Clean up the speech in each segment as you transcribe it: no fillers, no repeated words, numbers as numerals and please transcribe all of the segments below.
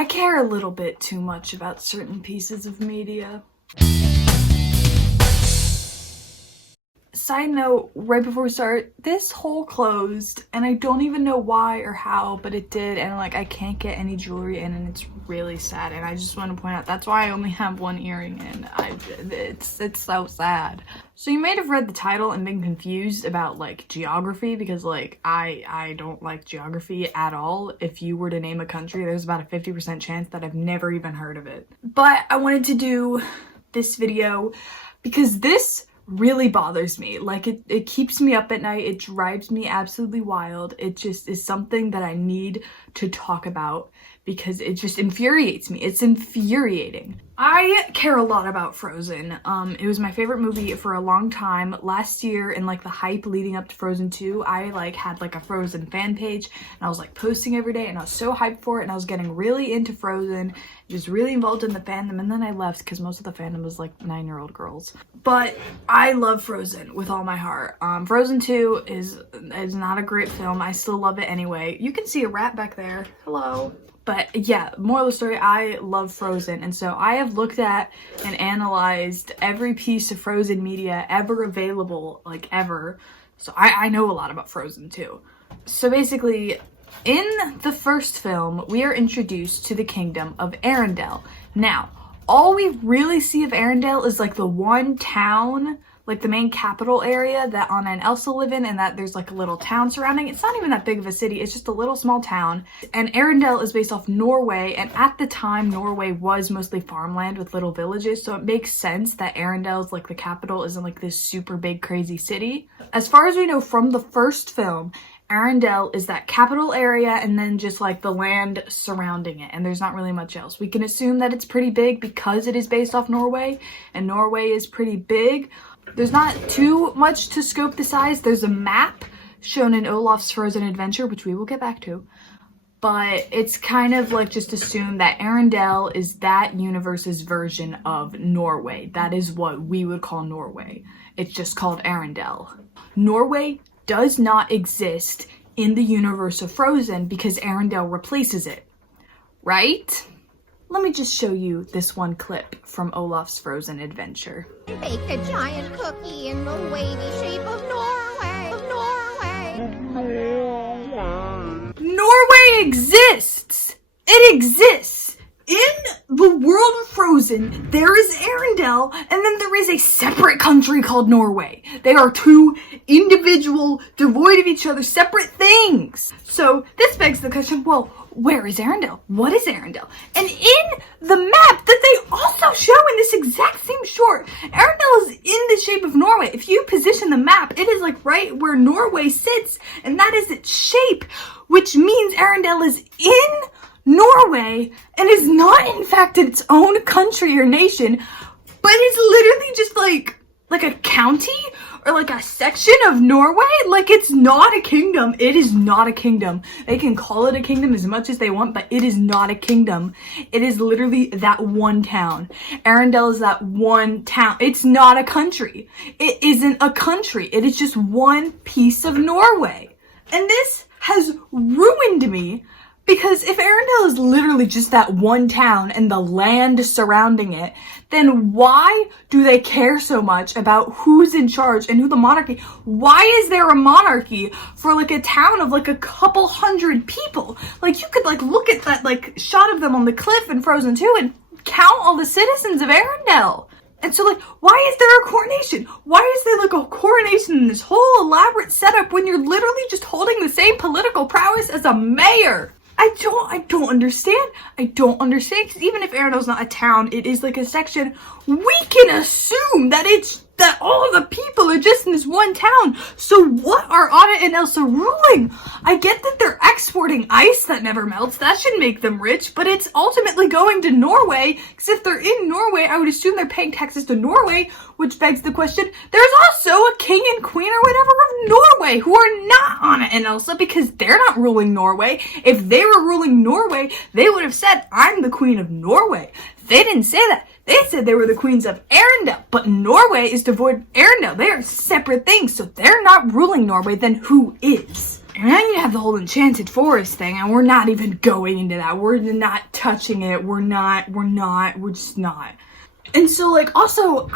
I care a little bit too much about certain pieces of media. Side note, right before we start, this hole closed and I don't even know why or how, but it did, and like I can't get any jewelry in and it's really sad, and I just want to point out that's why I only have one earring in. It's so sad. So you might have read the title and been confused about like geography, because like I don't like geography at all. If you were to name a country, there's about a 50% chance that I've never even heard of it. But I wanted to do this video because this really bothers me. Like it keeps me up at night. It drives me absolutely wild. It just is something that I need to talk about because it just infuriates me. It's infuriating. I care a lot about Frozen. It was my favorite movie for a long time. Last year, in like the hype leading up to Frozen 2, I like had like a Frozen fan page and I was like posting every day and I was so hyped for it and I was getting really into Frozen, just really involved in the fandom, and then I left because most of the fandom was like 9-year-old girls. But I love Frozen with all my heart. Frozen 2 is not a great film. I still love it anyway. You can see a rat back there. Hello. But yeah, moral of the story, I love Frozen, and so I have looked at and analyzed every piece of Frozen media ever available, like ever. So I know a lot about Frozen too. So basically, in the first film, we are introduced to the kingdom of Arendelle. Now, all we really see of Arendelle is like the one town, like the main capital area that Anna and Elsa live in, and that there's like a little town surrounding. It's not even that big of a city, it's just a little small town. And Arendelle is based off Norway, and at the time Norway was mostly farmland with little villages, so it makes sense that Arendelle is like the capital, isn't like this super big crazy city. As far as we know from the first film, Arendelle is that capital area and then just like the land surrounding it, and there's not really much else. We can assume that it's pretty big because it is based off Norway, and Norway is pretty big. There's not too much to scope the size. There's a map shown in Olaf's Frozen Adventure, which we will get back to. But it's kind of like just assume that Arendelle is that universe's version of Norway. That is what we would call Norway. It's just called Arendelle. Norway does not exist in the universe of Frozen because Arendelle replaces it, right? Let me just show you this one clip from Olaf's Frozen Adventure. Bake a giant cookie in the wavy shape of Norway. Norway exists! It exists! In the world of Frozen, there is Arendelle, and then there is a separate country called Norway. They are two individual, devoid of each other, separate things. So this begs the question, well, where is Arendelle? What is Arendelle? And in the map that they also show in this exact same short, Arendelle is in the shape of Norway. If you position the map, it is like right where Norway sits, and that is its shape, which means Arendelle is in Norway and is not in fact its own country or nation, but is literally just like a county or like a section of Norway. Like, it's not a kingdom. It is not a kingdom. They can call it a kingdom as much as they want, but it is not a kingdom. It is literally that one town. Arendelle is that one town. It's not a country. It isn't a country. It is just one piece of Norway. And this has ruined me, because if Arendelle is literally just that one town and the land surrounding it, then why do they care so much about who's in charge and who the monarchy? Why is there a monarchy for like a town of like a couple hundred people? Like, you could like look at that like shot of them on the cliff in Frozen 2 and count all the citizens of Arendelle. And so, like, why is there a coronation? Why is there, like, a coronation in this whole elaborate setup when you're literally just holding the same political prowess as a mayor? I don't understand. I don't understand, because even if Arendelle's not a town, it is like a section. We can assume that all the people are just in this one town. So what are Anna and Elsa ruling? I get that they're exporting ice that never melts. That should make them rich, but it's ultimately going to Norway, because if they're in Norway, I would assume they're paying taxes to Norway, which begs the question, there's also a king and queen or whatever of Norway who are not Anna and Elsa, because they're not ruling Norway. If they were ruling Norway, they would have said, I'm the queen of Norway. They didn't say that. They said they were the queens of Arendelle, but Norway is devoid of Arendelle. They are separate things, so they're not ruling Norway. Then who is? And then you have the whole enchanted forest thing, and we're not even going into that. We're not touching it. We're just not. And so, like, also,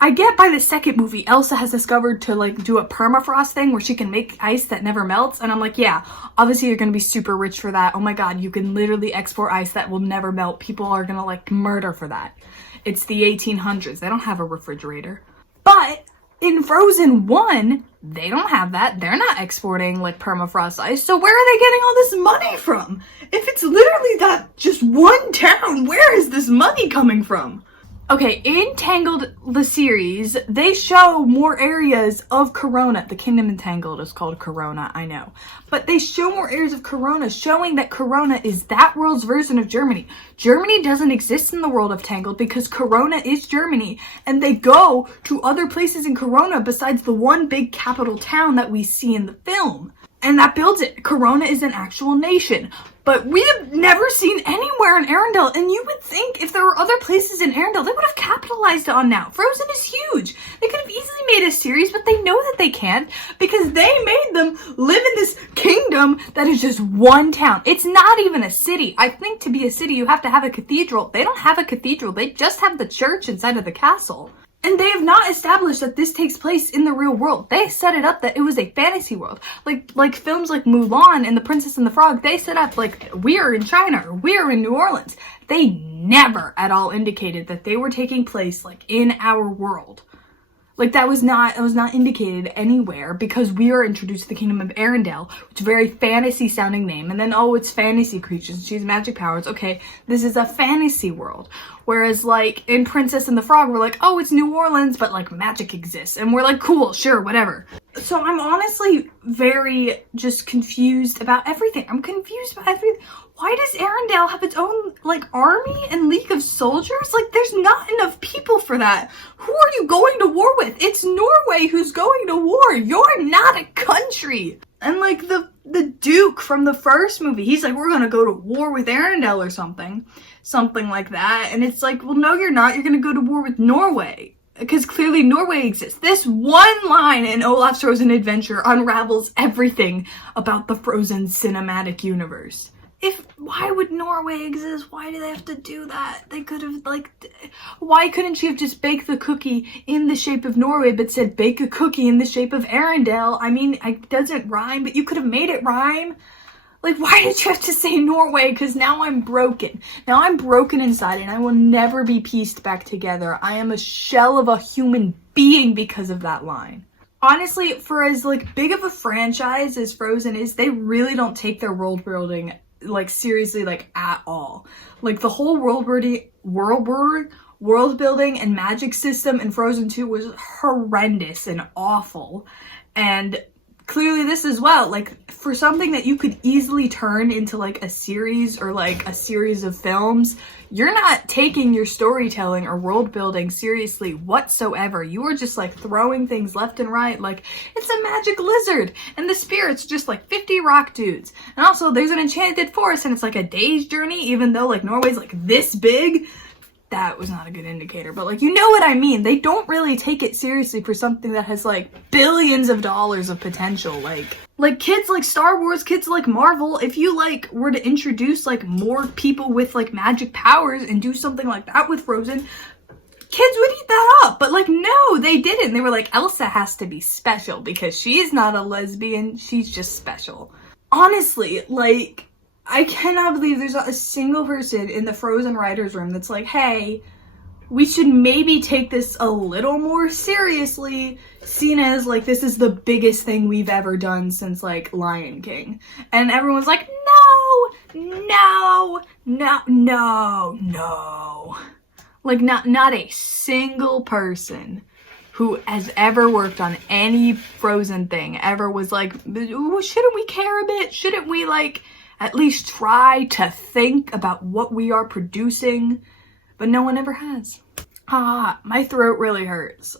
I get by the second movie, Elsa has discovered to, like, do a permafrost thing where she can make ice that never melts. And I'm like, yeah, obviously you're gonna be super rich for that. Oh my god, you can literally export ice that will never melt. People are gonna, like, murder for that. It's the 1800s. They don't have a refrigerator. But in Frozen 1, they don't have that. They're not exporting, like, permafrost ice. So where are they getting all this money from? If it's literally that just one town, where is this money coming from? Okay, in Tangled, the series, they show more areas of Corona. The Kingdom in Tangled is called Corona, I know. But they show more areas of Corona, showing that Corona is that world's version of Germany. Germany doesn't exist in the world of Tangled because Corona is Germany. And they go to other places in Corona besides the one big capital town that we see in the film. And that builds it. Corona is an actual nation. But we have never seen anywhere in Arendelle, and you would think if there were other places in Arendelle, they would have capitalized on now. Frozen is huge. They could have easily made a series, but they know that they can't because they made them live in this kingdom that is just one town. It's not even a city. I think to be a city, you have to have a cathedral. They don't have a cathedral. They just have the church inside of the castle. And they have not established that this takes place in the real world. They set it up that it was a fantasy world. Like films like Mulan and The Princess and the Frog, they set up like, we're in China or we're in New Orleans. They never at all indicated that they were taking place like in our world. Like that was not indicated anywhere because we are introduced to the Kingdom of Arendelle, which is a very fantasy sounding name. And then, oh, it's fantasy creatures. She has magic powers. Okay, this is a fantasy world. Whereas like in Princess and the Frog, we're like, oh, it's New Orleans, but like magic exists. And we're like, cool, sure, whatever. So I'm honestly very just confused about everything. I'm confused about everything. Why does Arendelle have its own, like, army and league of soldiers? Like, there's not enough people for that. Who are you going to war with? It's Norway who's going to war. You're not a country. And, like, the Duke from the first movie, he's like, we're gonna go to war with Arendelle or something. Something like that. And it's like, well, no, you're not. You're gonna go to war with Norway. Because clearly Norway exists. This one line in Olaf's Frozen Adventure unravels everything about the Frozen cinematic universe. Why would Norway exist? Why do they have to do that? They could have, like, why couldn't she have just baked the cookie in the shape of Norway, but said bake a cookie in the shape of Arendelle? I mean, it doesn't rhyme, but you could have made it rhyme. Like, why did you have to say Norway? Because now I'm broken. Now I'm broken inside, and I will never be pieced back together. I am a shell of a human being because of that line. Honestly, for as, like, big of a franchise as Frozen is, they really don't take their world building like seriously, like at all. Like the whole world building and magic system in Frozen 2 was horrendous and awful. And clearly this as well, like for something that you could easily turn into like a series or like a series of films, you're not taking your storytelling or world building seriously whatsoever. You are just like throwing things left and right. Like it's a magic lizard and the spirit's just like 50 rock dudes. And also there's an enchanted forest and it's like a day's journey, even though like Norway's like this big. That was not a good indicator, but like, you know what I mean? They don't really take it seriously for something that has like billions of dollars of potential. Like kids like Star Wars, kids like Marvel, if you like were to introduce like more people with like magic powers and do something like that with Frozen, kids would eat that up. But like, no, they didn't. They were like, Elsa has to be special because she's not a lesbian. She's just special. Honestly, like, I cannot believe there's not a single person in the Frozen writers room that's like, hey, we should maybe take this a little more seriously, seen as like this is the biggest thing we've ever done since like Lion King. And everyone's like, no. Like not a single person who has ever worked on any Frozen thing ever was like, shouldn't we care a bit? Shouldn't we like at least try to think about what we are producing? But no one ever has. My throat really hurts.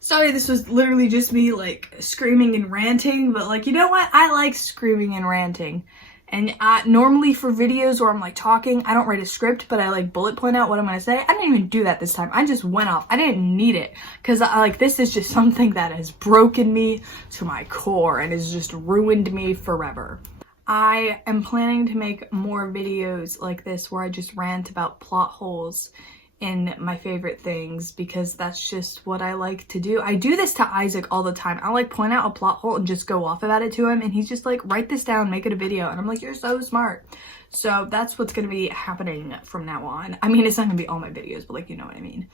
Sorry, this was literally just me like screaming and ranting, but like, you know what? I like screaming and ranting. And normally for videos where I'm like talking, I don't write a script, but I like bullet point out what I'm gonna say. I didn't even do that this time. I just went off. I didn't need it because I like, this is just something that has broken me to my core and has just ruined me forever. I am planning to make more videos like this where I just rant about plot holes in my favorite things because that's just what I like to do. I do this to Isaac all the time. I like point out a plot hole and just go off about it to him, and he's just like, write this down, make it a video. And I'm like, you're so smart. So that's what's gonna be happening from now on. I mean, it's not gonna be all my videos, but like, you know what I mean.